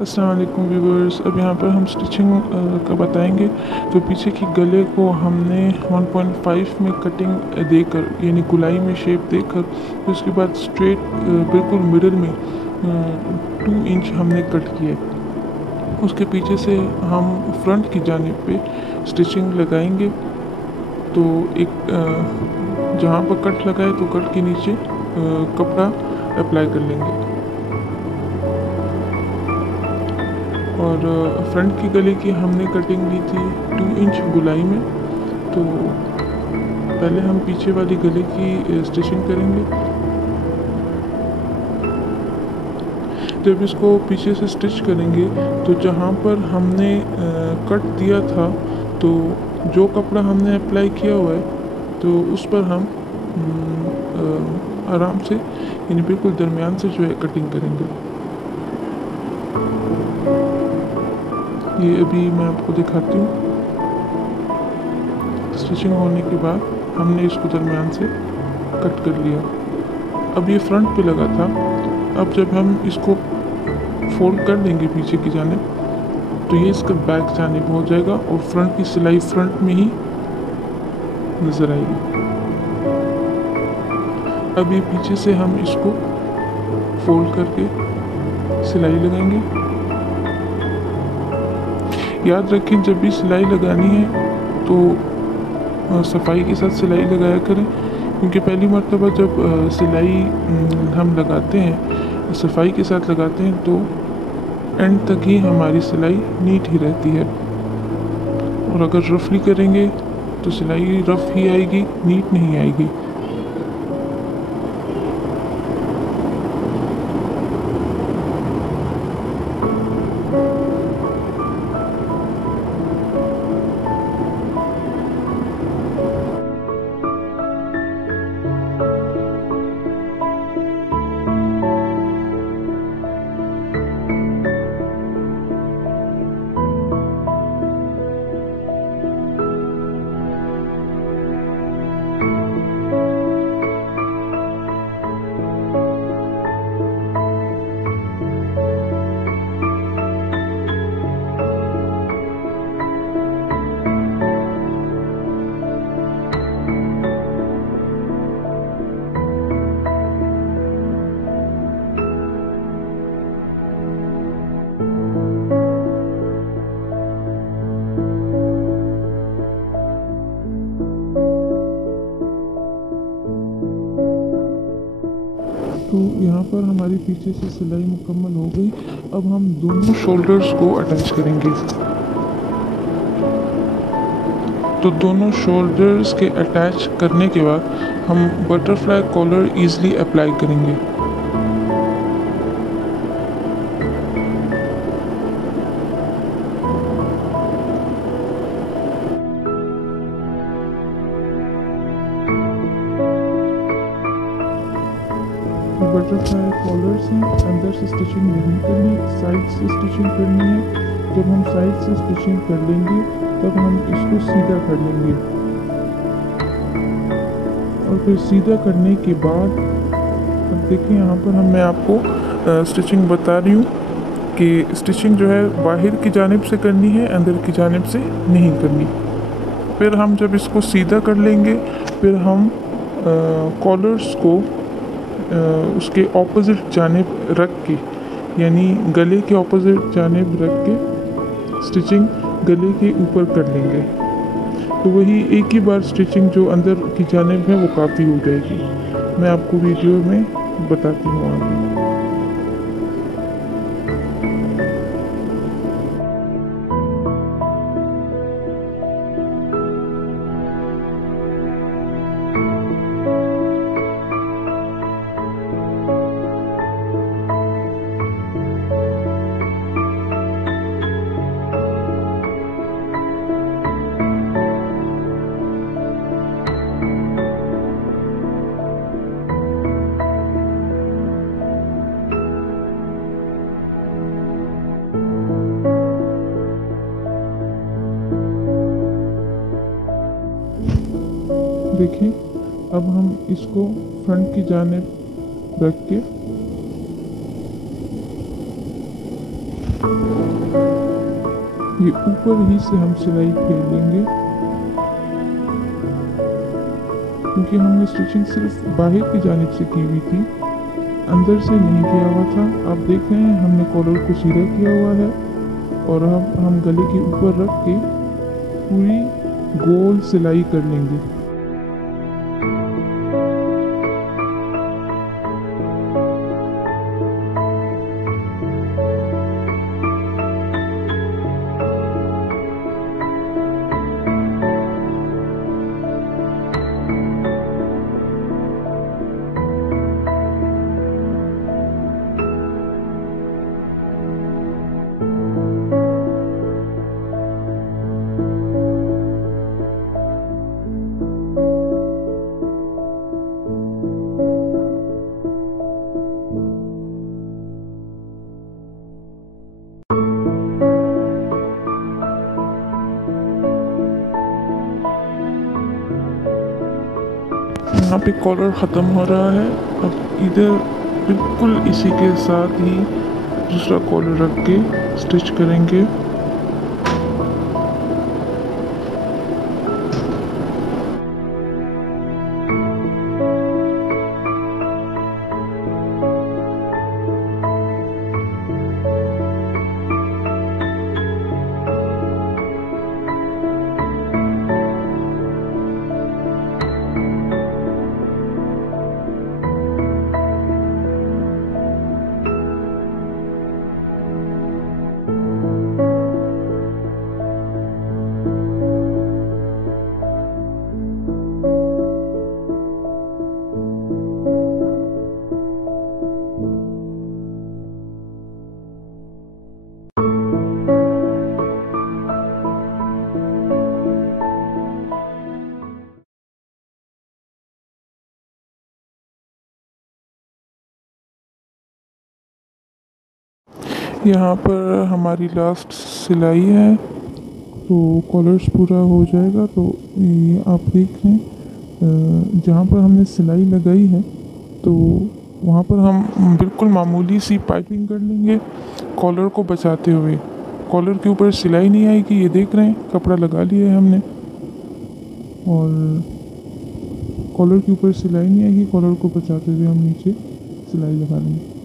अस्सलाम वालेकुम व्यूवर्स। अब यहाँ पर हम स्टिचिंग का बताएंगे। तो पीछे की गले को हमने 1.5 में कटिंग देकर, यानी गुलाई में शेप देकर, फिर उसके बाद स्ट्रेट बिल्कुल मिडल में 2 इंच हमने कट किया। उसके पीछे से हम फ्रंट की जानिब पे स्टिचिंग लगाएंगे। तो एक जहाँ पर कट लगाए तो कट के नीचे कपड़ा अप्लाई कर लेंगे। और फ्रंट की गले की हमने कटिंग ली थी 2 इंच गुलाई में। तो पहले हम पीछे वाली गले की स्टिचिंग करेंगे। जब इसको पीछे से स्टिच करेंगे तो जहाँ पर हमने कट दिया था, तो जो कपड़ा हमने अप्लाई किया हुआ है तो उस पर हम आराम से, यानी बिल्कुल दरमियान से जो है कटिंग करेंगे। ये अभी मैं आपको दिखाती हूँ। स्टिचिंग होने के बाद हमने इसको दरमियान से कट कर लिया। अब ये फ्रंट पे लगा था। अब जब हम इसको फोल्ड कर देंगे पीछे की जानिब, तो ये इसका बैक जानिब हो जाएगा और फ्रंट की सिलाई फ्रंट में ही नज़र आएगी। अब ये पीछे से हम इसको फोल्ड करके सिलाई लगाएंगे। याद रखें, जब भी सिलाई लगानी है तो सफाई के साथ सिलाई लगाया करें, क्योंकि पहली मर्तबा जब सिलाई हम लगाते हैं, सफाई के साथ लगाते हैं, तो एंड तक ही हमारी सिलाई नीट ही रहती है। और अगर रफली करेंगे तो सिलाई रफ ही आएगी, नीट नहीं आएगी। तो यहाँ पर हमारी पीछे से सिलाई मुकम्मल हो गई। अब हम दोनों शोल्डर्स को अटैच करेंगे। तो दोनों शोल्डर्स के अटैच करने के बाद हम बटरफ्लाई कॉलर इजीली अप्लाई करेंगे। बटरफ्लाई कॉलर से अंदर से स्टिचिंग नहीं करनी, साइड से स्टिचिंग करनी है। जब हम साइड से स्टिचिंग कर लेंगे तब हम इसको सीधा कर लेंगे। और फिर सीधा करने के बाद अब देखिए, यहाँ पर मैं आपको स्टिचिंग बता रही हूँ कि स्टिचिंग जो है बाहर की जानिब से करनी है, अंदर की जानिब से नहीं करनी। फिर हम जब इसको सीधा कर लेंगे, फिर हम कॉलर्स को उसके ऑपोजिट जानिब रख के, यानी गले के ऑपोजिट जानिब रख के स्टिचिंग गले के ऊपर कर लेंगे। तो वही एक ही बार स्टिचिंग जो अंदर की जानिब है वो काफ़ी हो जाएगी। मैं आपको वीडियो में बताती हूँ आगे। देखिए, अब हम इसको फ्रंट की जानिब रख के ये ऊपर ही से हम सिलाई फेर लेंगे, क्योंकि हमने स्टिचिंग सिर्फ बाहर की जानिब से की हुई थी, अंदर से नहीं किया हुआ था। आप देख रहे हैं हमने कॉलर को सीधा किया हुआ है और अब हम गले के ऊपर रख के पूरी गोल सिलाई कर लेंगे। यहाँ पे कॉलर ख़त्म हो रहा है। अब इधर बिल्कुल इसी के साथ ही दूसरा कॉलर रख के स्टिच करेंगे। यहाँ पर हमारी लास्ट सिलाई है, तो कॉलर्स पूरा हो जाएगा। तो ये आप देख रहे हैं जहाँ पर हमने सिलाई लगाई है तो वहाँ पर हम बिल्कुल मामूली सी पाइपिंग कर लेंगे कॉलर को बचाते हुए। कॉलर के ऊपर सिलाई नहीं आएगी, ये देख रहे हैं कपड़ा लगा लिया है हमने और कॉलर के ऊपर सिलाई नहीं आएगी। कॉलर को बचाते हुए हम नीचे सिलाई लगा लेंगे।